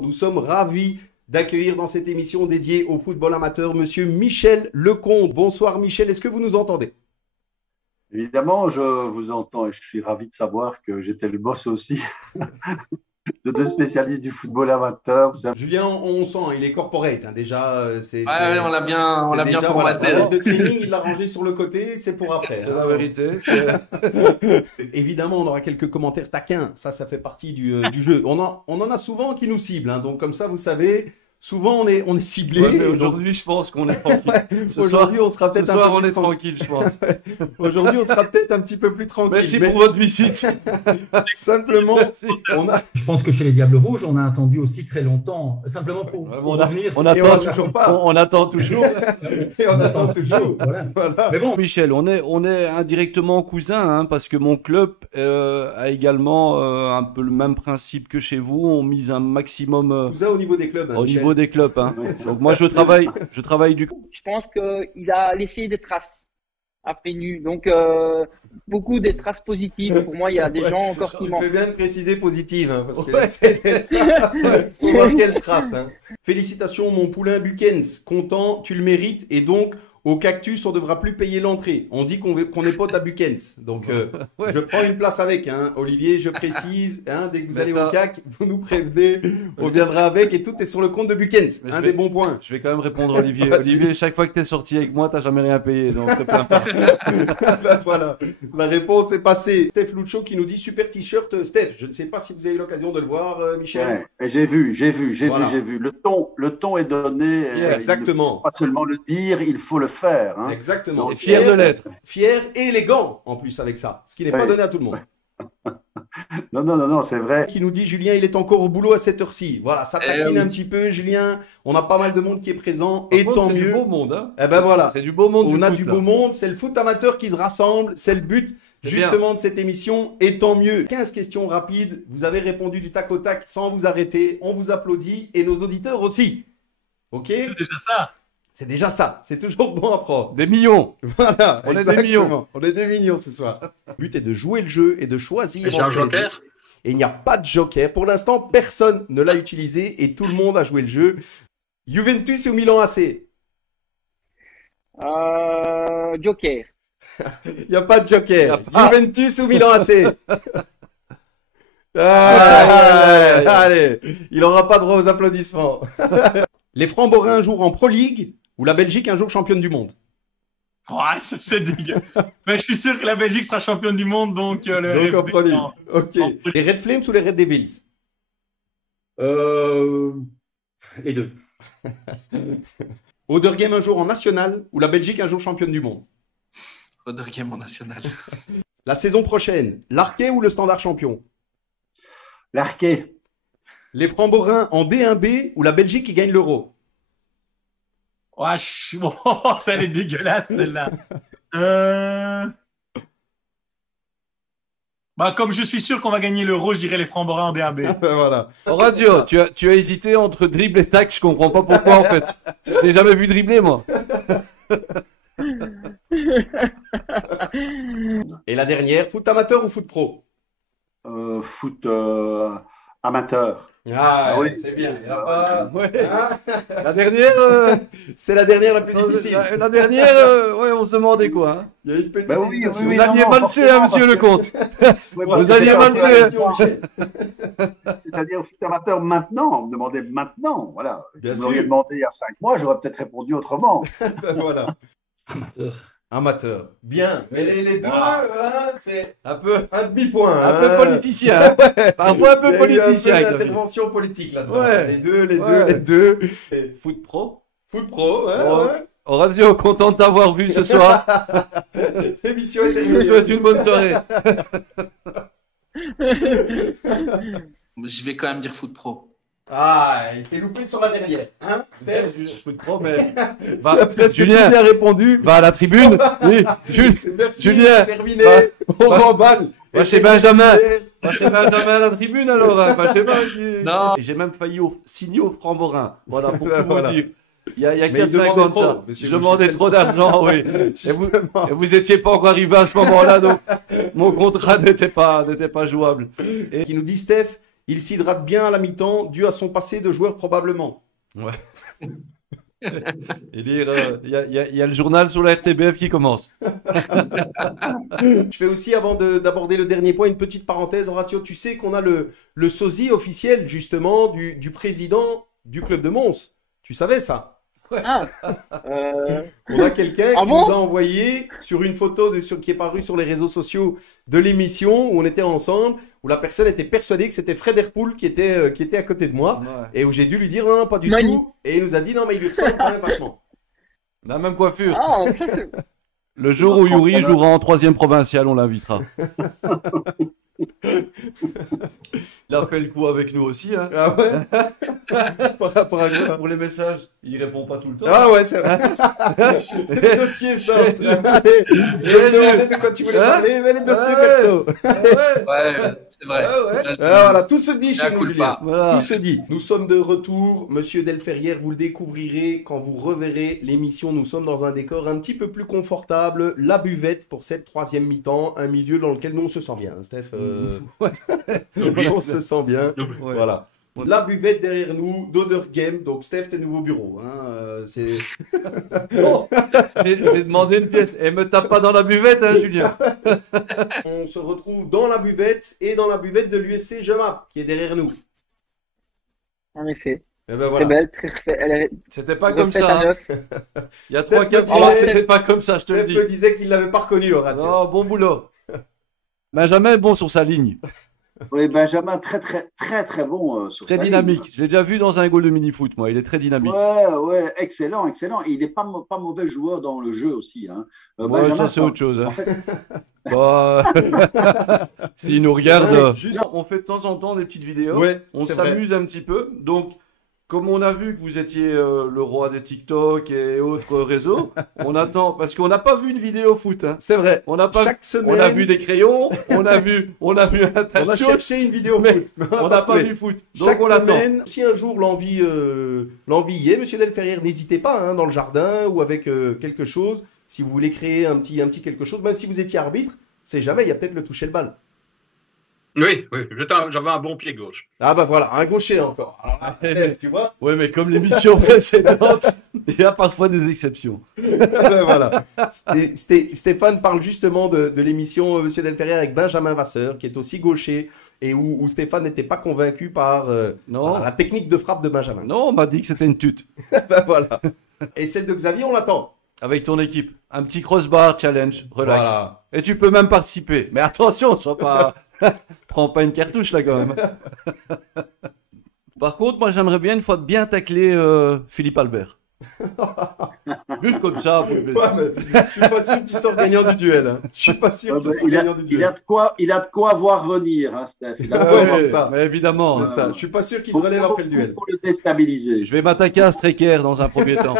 Nous sommes ravis d'accueillir dans cette émission dédiée au football amateur Monsieur Michel Lecomte. Bonsoir Michel, est-ce que vous nous entendez? Évidemment, je vous entends et je suis ravi de savoir que j'étais le boss aussi de deux spécialistes du football amateur. Julien, on sent, il est corporate, hein, déjà. Ouais, on l'a bien formaté. Voilà, la liste de training, il l'a rangé sur le côté, c'est pour après. La vérité. Évidemment, on aura quelques commentaires taquins, ça fait partie du jeu. On en a souvent qui nous ciblent, hein, donc comme ça, vous savez. Souvent, on est ciblé. Ouais, aujourd'hui, je pense qu'on est tranquille. Aujourd'hui, on sera peut-être un peu on plus est tranquille, je pense. Aujourd'hui, on sera peut-être un petit peu plus tranquille. Merci pour votre visite. Simplement, Je pense que chez les Diables Rouges, on a attendu aussi très longtemps. Simplement pour revenir. On attend toujours pas. On attend toujours. Et on attend toujours. Voilà. Mais bon, Michel, on est indirectement cousins, hein, parce que mon club a également un peu le même principe que chez vous. On mise un maximum. Cousin au niveau des clubs. Hein, au Michel. niveau des clubs, hein. Donc moi je travaille du coup. Je pense qu'il a laissé des traces à Fénu, donc beaucoup des traces positives. Pour moi, il y a des gens encore qui Tu manquent. fais bien de préciser positive, hein, parce que Ouais. là, c'est des traces. Faut voir quelle trace. Hein. Félicitations, mon poulain Bukens. Content, tu le mérites. Et donc, au Cactus, on ne devra plus payer l'entrée. On dit qu'on est pote à Bukens. Donc, Ouais. je prends une place avec. Hein. Olivier, je précise, hein, dès que vous Mais allez ça- au CAC, vous nous prévenez. On viendra avec et tout est sur le compte de Bukens. Mais Un je des vais- bons points. Je vais quand même répondre Olivier. Vas-y. Olivier, chaque fois que tu es sorti avec moi, t'as jamais rien payé, donc te plains pas. Ben voilà, la réponse est passée. Steph Lucho qui nous dit super t-shirt. Steph, je ne sais pas si vous avez eu l'occasion de le voir, Michel. Ouais, et j'ai vu. Voilà. Le ton est donné. Exactement. Il ne faut pas seulement le dire, il faut le faire. Hein. Exactement. Et fier de l'être. Fier et élégant en plus avec ça, ce qui n'est pas Ouais. donné à tout le monde. Non, c'est vrai. Qui nous dit Julien, il est encore au boulot à cette heure-ci. Voilà, ça taquine oui. un petit peu, Julien. On a pas mal de monde qui est présent Par et contre, tant c'est mieux. du beau monde, hein. Eh ben voilà. C'est du beau monde. On a foot, du là. beau monde, c'est le foot amateur qui se rassemble, c'est le but C'est justement de cette émission, et tant mieux. 15 questions rapides, vous avez répondu du tac au tac sans vous arrêter, on vous applaudit et nos auditeurs aussi. Ok? C'est déjà ça. C'est déjà ça, c'est toujours bon à prendre. Des millions. Voilà, On est des exactement. millions. On est des millions ce soir. Le but est de jouer le jeu et de choisir. J'ai un entre les deux. joker. Et il n'y a pas de joker. Pour l'instant, personne ne l'a utilisé et tout le monde a joué le jeu. Juventus ou Milan AC? Joker. Il n'y a pas de joker. Il y a pas. Juventus ou Milan AC? Aïe. Allez, il n'aura pas droit aux applaudissements. Les Framborains un jour en Pro League ou la Belgique un jour championne du monde? Ouais, ça, c'est dégueu. Mais je suis sûr que la Belgique sera championne du monde, donc le Donc en RFD, Pro League. non. Ok. En Pro Les Red Flames ou les Red Devils? Les deux. Odergame un jour en national ou la Belgique un jour championne du monde? Odergame en national. La saison prochaine, l'Arquet ou le Standard champion? L'Arquet. Les Framborains en D1B ou la Belgique qui gagne l'Euro? Ouais, oh, ça elle est dégueulasse celle-là. Bah, comme je suis sûr qu'on va gagner l'Euro, je dirais les Framborains en D1B. Voilà. Radio, tu as hésité entre dribble et tac, je comprends pas pourquoi en fait. Je l'ai jamais vu dribbler moi. Et la dernière, foot amateur ou foot pro? Foot amateur. Ah, oui. c'est bien. Il y en a pas. Ouais. Ah, La dernière, c'est la dernière la plus difficile. la dernière, ouais, on se demandait quoi. Hein. Il y a une petite. Ben oui, hésitation. oui, Vous aviez non, mal fait, hein, forcément, monsieur parce que- Lecomte. Ouais, parce Vous que aviez c'était mal un fait. peu la question, c'est-à-dire foot amateur maintenant. On me demandait maintenant. Voilà. Bien Vous m'auriez sûr. demandé il y a 5 mois, j'aurais peut-être répondu autrement. Ben voilà. Amateur. Amateur. Bien. Mais les deux, Ah. hein, c'est Un peu, un demi-point. un hein. peu politicien. Hein. Parfois un peu Il y a eu politicien. un peu David. d'intervention politique là-dedans. Ouais. Les deux, les deux, Ouais. les deux. Et Foot pro. foot pro, ouais, Bon. ouais. Horacio, content de t'avoir vu ce soir. L'émission est Je terminée. te souhaite une bonne soirée. Je vais quand même dire foot pro. Ah, il s'est loupé sur la dernière. Hein, Steph? Foot pro, mais. Tu Va, as presque tout Julien, bien répondu. va à la tribune. Oui, Merci, Julien, c'est terminé. va- On va- remballe. va Et chez c'est Benjamin. terminé. Va chez Benjamin à la tribune alors. Hein. Va chez Non. Et j'ai même failli signer au Framborin. Voilà, pour tout Voilà. vous dire. Il y a Mais il 4-5 demandait ans de trop, ça. monsieur Je demandais Boucher, trop d'argent, oui. Justement. Et vous étiez pas encore arrivé à ce moment-là, donc mon contrat n'était pas jouable. Et qui nous dit Steph, Il s'hydrate bien à la mi-temps, dû à son passé de joueur probablement. Ouais. Et dire, il y a le journal sur la RTBF qui commence. Je fais aussi, avant d'aborder le dernier point, une petite parenthèse. Horatio, tu sais qu'on a le sosie officiel, justement, du président du club de Mons. Tu savais ça? Ah, On a quelqu'un Ah qui bon nous a envoyé sur une photo qui est parue sur les réseaux sociaux de l'émission où on était ensemble, où la personne était persuadée que c'était Fred Herpoul qui était à côté de moi, Ouais. et où j'ai dû lui dire non, pas du Manu. tout, et il nous a dit non, mais il lui ressemble quand même vachement. La même coiffure. ah, ça, c'est- Le jour où Yuri jouera en 3e provincial, on l'invitera. Il a fait le coup avec nous aussi, hein. Ah ouais? Par rapport à quoi? Pour les messages, il répond pas tout le temps. Ah ouais, c'est vrai. Les dossiers sortent. Allez, je me demandais de quoi tu voulais parler, mais les dossiers perso. Ouais. Ouais, c'est vrai. Ouais. Ah, voilà, tout se dit chez La nous, culpa. Julien. Voilà. Tout se dit. Nous sommes de retour. Monsieur Delferrière, vous le découvrirez quand vous reverrez l'émission. Nous sommes dans un décor un petit peu plus confortable. La buvette pour cette 3e mi-temps. Un milieu dans lequel nous on se sent bien, hein, Steph. Ouais. On se sent bien. Ouais. Voilà. La buvette derrière nous, d'Odor Game. Donc, Steph, tes nouveaux bureaux. Hein, c'est... Oh, j'ai demandé une pièce. Et me tape pas dans la buvette, hein, Julien. On se retrouve dans la buvette et dans la buvette de l'USC Jemap qui est derrière nous. en effet. Et ben Très voilà. belle, très refait. Elle est C'était pas comme refaite ça. à Hein. neuf. Il y a Steph 3-4 me ans, disait- c'était pas comme ça, je te le Steph dis. me disait qu'il l'avait pas reconnu, Horatio. Oh, bon boulot. Benjamin est bon sur sa ligne. Oui, Benjamin, très bon sur Très sa dynamique. ligne. Je l'ai déjà vu dans un goal de mini-foot, moi. Il est très dynamique. Ouais, excellent. Et il n'est pas mauvais joueur dans le jeu aussi. Hein. Ouais, Benjamin, ça, c'est autre chose. Hein. en fait, Bah, s'il nous regarde, Ouais, juste- on fait de temps en temps des petites vidéos. Ouais, On c'est vrai. s'amuse un petit peu. Donc, comme on a vu que vous étiez le roi des TikTok et autres réseaux, on attend. Parce qu'on n'a pas vu une vidéo foot. Hein. C'est vrai. On n'a pas. Chaque semaine, On a vu des crayons. On a vu un tas on de a choses. cherché une vidéo mais foot. mais On n'a pas trouvé. vu foot. Donc Chaque on l'attend. semaine, si un jour l'envie y est, Monsieur Delferrière, n'hésitez pas hein, dans le jardin ou avec quelque chose. Si vous voulez créer un petit quelque chose, même si vous étiez arbitre, c'est jamais, il y a peut-être le toucher le bal. Oui, j'avais un bon pied gauche. Ah bah voilà, un gaucher encore. Alors, Steph, tu vois. Ouais, mais comme l'émission précédente, il y a parfois des exceptions. Ben voilà. Stéphane parle justement de l'émission Monsieur Delferrière avec Benjamin Vasseur, qui est aussi gaucher, et où Stéphane n'était pas convaincu par Non. la technique de frappe de Benjamin. Non, on m'a dit que c'était une tute. Ben voilà. Et celle de Xavier, on l'attend. Avec ton équipe. Un petit crossbar challenge. Relax. Voilà. Et tu peux même participer. Mais attention, sois pas. Prends pas une cartouche là quand même. Par contre, moi j'aimerais bien une fois bien tacler Philippe Albert. Juste comme ça, pour le plaisir. Ouais, mais je suis pas sûr que tu sors gagnant du duel. Hein. Je suis pas sûr que tu sors gagnant du il a duel. de quoi voir venir, hein, Steph. Il a de Ouais, quoi c'est ça. Mais évidemment, C'est ça. Je suis pas sûr qu'il se relève après le duel. Pour le déstabiliser. je vais m'attaquer à Strecker dans un premier temps.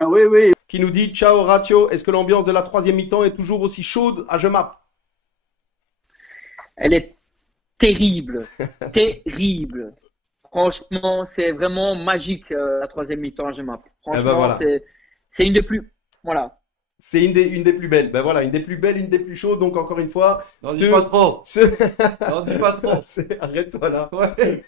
Ah, oui. Qui nous dit ciao Ratio, est-ce que l'ambiance de la 3e mi-temps est toujours aussi chaude à Jemap? Elle est terrible. Terrible. Franchement, c'est vraiment magique la 3e mi-temps à Jemap. Franchement, ben voilà. c'est une des plus. Voilà. C'est une des plus belles. Ben voilà, une des plus belles, une des plus chaudes. Donc encore une fois, N'en dis pas trop. ce- N'en dis pas trop. arrête-toi là. Ouais.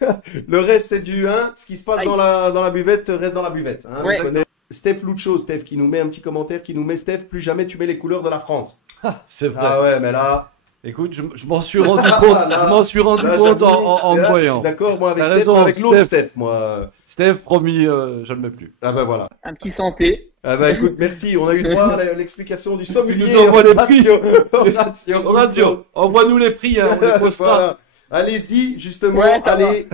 Le reste c'est du 1. Ce qui se passe Aïe. dans la buvette reste dans la buvette. Hein, Ouais. on connaît. Steph Lucho, Steph qui nous met un petit commentaire, qui nous met Steph, plus jamais tu mets les couleurs de la France. C'est vrai. Ah ouais, mais là, Écoute, je m'en suis rendu compte. Là, Je m'en suis rendu là, compte j'avoue, en me je voyant. suis d'accord moi avec T'as Steph, raison, mais avec l'autre Steph. Steph, moi. Steph, promis, je ne le mets plus. Ah ben voilà. Un petit santé. Ah bah écoute, merci. On a eu droit à l'explication du sommelier. nous envoies les prix. Horatio. Envoie-nous les prix, hein, on les postera. Voilà. Allez-y, justement, Ouais, ça allez.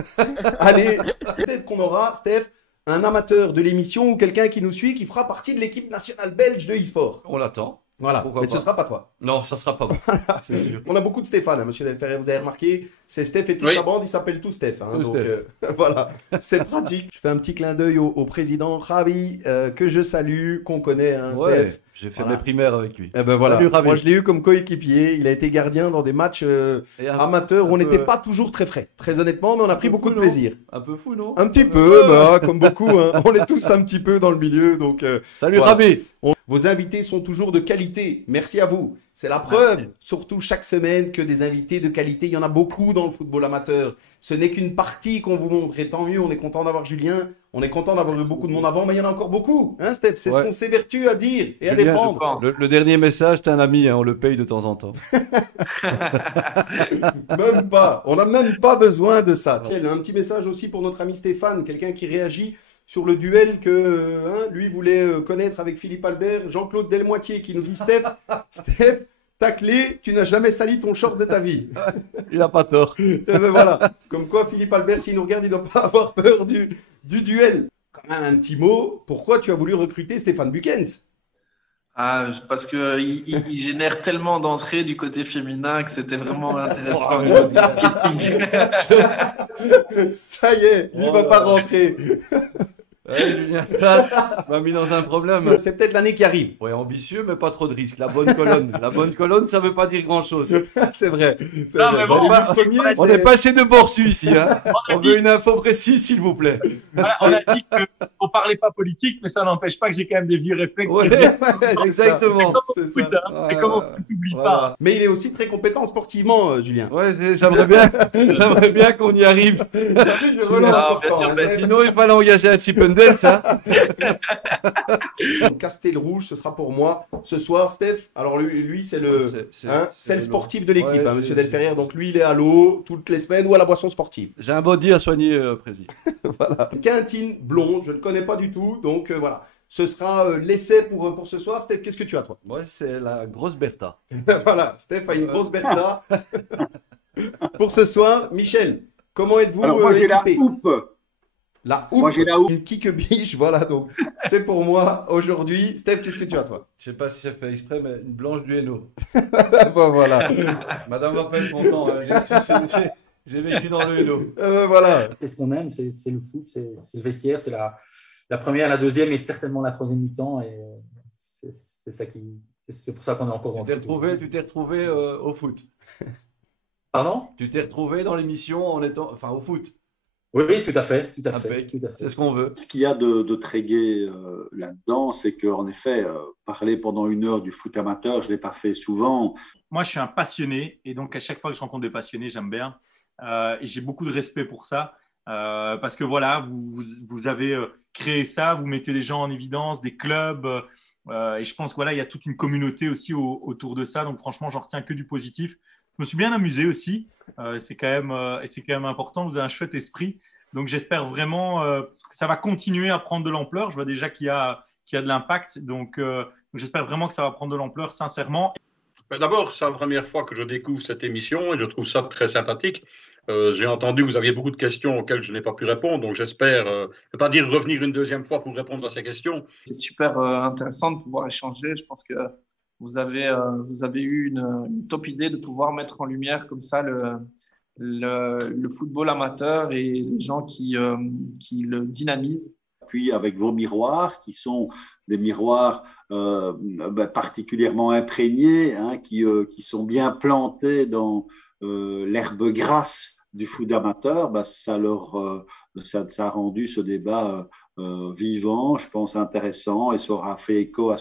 Peut-être qu'on aura, Steph, un amateur de l'émission ou quelqu'un qui nous suit qui fera partie de l'équipe nationale belge de e-sport. On l'attend. Voilà, Pourquoi mais pas. ce sera pas toi. Non, ça sera pas bon. C'est sûr. On a beaucoup de Stéphane, hein, monsieur Delferrière, vous avez remarqué, c'est Steph et toute Oui. sa bande, ils s'appellent tous Steph. Hein, Tous donc Steph. voilà, c'est pratique. Je fais un petit clin d'œil au président Ravi, que je salue, qu'on connaît, hein, Ouais. Steph. J'ai fait Voilà. mes primaires avec lui. Eh ben voilà, Salut, Rami. moi je l'ai eu comme coéquipier. Il a été gardien dans des matchs Et amateurs où on peu- n'était pas toujours toujours très frais. Très honnêtement, mais on a pris peu beaucoup fou, de non plaisir. Un peu fou, non? Un petit peu, bah, comme beaucoup. Hein. On est tous un petit peu dans le milieu. Donc, Salut voilà. Rabi. Vos invités sont toujours de qualité. Merci à vous. C'est la preuve, surtout chaque semaine, que des invités de qualité, il y en a beaucoup dans le football amateur. Ce n'est qu'une partie qu'on vous montre. Et tant mieux, on est content d'avoir Julien. On est content d'avoir eu beaucoup de monde avant, mais il y en a encore beaucoup. Hein, Steph, c'est ce Ouais. qu'on s'évertue à dire et à Julien, défendre. Le dernier message, t'es un ami, hein, on le paye de temps en temps. Même pas. On n'a même pas besoin de ça. Tiens, un petit message aussi pour notre ami Stéphane, quelqu'un qui réagit sur le duel que lui voulait connaître avec Philippe Albert. Jean-Claude Delmoitier qui nous dit Steph, ta clé, tu n'as jamais sali ton short de ta vie. Il n'a pas tort. Et ben voilà. Comme quoi, Philippe Albert, s'il nous regarde, il ne doit pas avoir peur du duel. Quand même un petit mot. Pourquoi tu as voulu recruter Stéphane Buckens? Ah, parce que il génère tellement d'entrées du côté féminin que c'était vraiment intéressant au niveau du marketing. Ça y est, il ne va pas rentrer. Ouais, Julien Plate m'a mis dans un problème. C'est peut-être l'année qui arrive. Ouais, ambitieux, mais pas trop de risques. La bonne colonne. La bonne colonne, ça veut pas dire grand-chose. C'est vrai. C'est Non, vrai. mais Dans bon, les bah, huit premiers, On c'est- n'est pas chez De Borsu ici. Hein. On a On dit- veut une info précise, s'il vous plaît. Voilà, on a dit qu'on parlait pas politique, mais ça n'empêche pas que j'ai quand même des vieux réflexes. Ouais, Ouais, c'est ça. exactement. C'est C'est ça. c'est comme on t'oublie pas. Voilà. Mais il est aussi très compétent sportivement, Julien. Ouais, j'aimerais bien qu'on y arrive. Je relance Ah, pourtant, bien sûr, hein, bien c'est- Sinon, il fallait engager un Chip and Dale, hein. Donc, Castel Rouge, ce sera pour moi ce soir, Steph. Alors lui c'est le, c'est le sportif de l'équipe, Ouais, hein, Monsieur j'ai- Delferrière. Donc lui, il est à l'eau toutes les semaines ou à la boisson sportive. J'ai un body à soigner, Prési. Voilà. Quintine blond, je ne connais pas du tout. Donc voilà. Ce sera l'essai pour ce soir. Steph, qu'est-ce que tu as, toi? Moi, c'est la grosse Bertha. Voilà, Steph a une grosse Bertha. Pour ce soir, Michel, comment êtes-vous Alors, moi, j'ai la équipé? houppe. La Moi, houppe, j'ai la houppe. une kick-biche, voilà, donc c'est pour moi aujourd'hui. Steph, qu'est-ce que tu as, toi? Je sais pas si c'est fait exprès, mais une blanche du Hainaut. Ben voilà. Madame va pas être contente. Hein. J'ai vécu dans le Hainaut. Voilà. C'est ce qu'on aime, c'est le foot, c'est le vestiaire, c'est la première, la deuxième et certainement la troisième mi-temps. Et c'est ça c'est pour ça qu'on est encore en foot. Tu t'es retrouvé au foot. Pardon? Tu t'es retrouvé dans l'émission en étant, enfin, au foot. Oui, oui, tout à fait, tout à fait, Impec. tout à fait. C'est ce qu'on veut. Ce qu'il y a de très gai là-dedans, c'est qu'en effet, parler pendant 1 heure du foot amateur, je ne l'ai pas fait souvent. Moi, je suis un passionné et donc à chaque fois que je rencontre des passionnés, j'aime bien. Et j'ai beaucoup de respect pour ça parce que voilà, vous avez créé ça, vous mettez des gens en évidence, des clubs et je pense que voilà, il y a toute une communauté aussi autour de ça. Donc franchement, j'en retiens que du positif. Je me suis bien amusé aussi. C'est quand même important. Vous avez un chouette esprit. Donc j'espère vraiment que ça va continuer à prendre de l'ampleur. Je vois déjà qu'il y a de l'impact. Donc j'espère vraiment que ça va prendre de l'ampleur, sincèrement. D'abord, c'est la première fois que je découvre cette émission et je trouve ça très sympathique. J'ai entendu que vous aviez beaucoup de questions auxquelles je n'ai pas pu répondre, donc j'espère, je ne vais pas dire revenir une deuxième fois pour répondre à ces questions. C'est super intéressant de pouvoir échanger. Je pense que vous avez eu une top idée de pouvoir mettre en lumière comme ça le football amateur et les gens qui le dynamisent. Puis avec vos miroirs, qui sont des miroirs particulièrement imprégnés, hein, qui sont bien plantés dans l'herbe grasse du foot amateur, ça a rendu ce débat vivant, je pense intéressant, et ça aura fait écho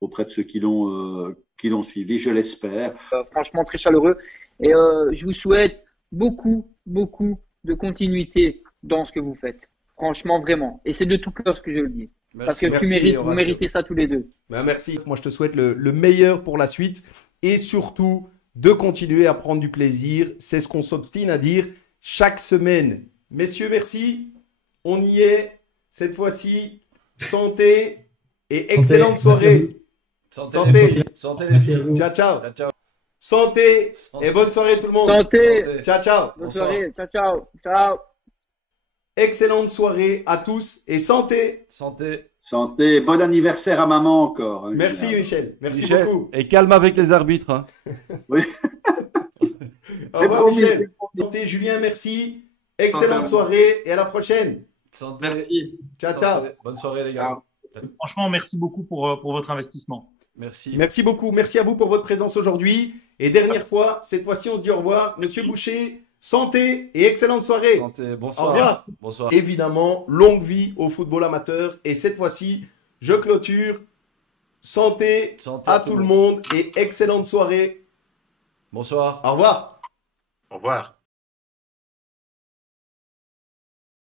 auprès de ceux qui l'ont suivi, je l'espère. Franchement, très chaleureux. Et je vous souhaite beaucoup, beaucoup de continuité dans ce que vous faites. Franchement, vraiment. Et c'est de tout cœur que je le dis. Parce que Merci, vous méritez ça tous les deux. Ben, merci. Moi, je te souhaite le meilleur pour la suite et surtout de continuer à prendre du plaisir. C'est ce qu'on s'obstine à dire chaque semaine. Messieurs, merci. On y est. Cette fois-ci, santé et excellente soirée. Santé. Santé. Merci à vous. Ciao, ciao. Ciao, ciao. Santé et bonne soirée tout le monde. Santé. Ciao, ciao. Bonne Bonsoir. soirée. Ciao, ciao. Ciao. Excellente soirée à tous et santé. Santé. Santé, bon anniversaire à maman encore. Hein, Merci Julien. Michel. Merci Michel, beaucoup. et calme avec les arbitres. Hein. Au C'est revoir promis, Michel. c'est promis. Santé Julien, merci. Excellente Santé. soirée et à la prochaine. Santé. Merci. Ciao, ciao. Bonne soirée, les gars. Franchement, merci beaucoup pour votre investissement. Merci. Merci beaucoup. Merci à vous pour votre présence aujourd'hui. Et dernière fois, cette fois-ci, on se dit au revoir. Monsieur Boucher, santé et excellente soirée. Santé. Au Bonsoir. revoir. Bonsoir. Évidemment, longue vie au football amateur. Et cette fois-ci, je clôture. Santé, Santé à tout le monde et excellente soirée. Bonsoir. Au revoir. Au revoir.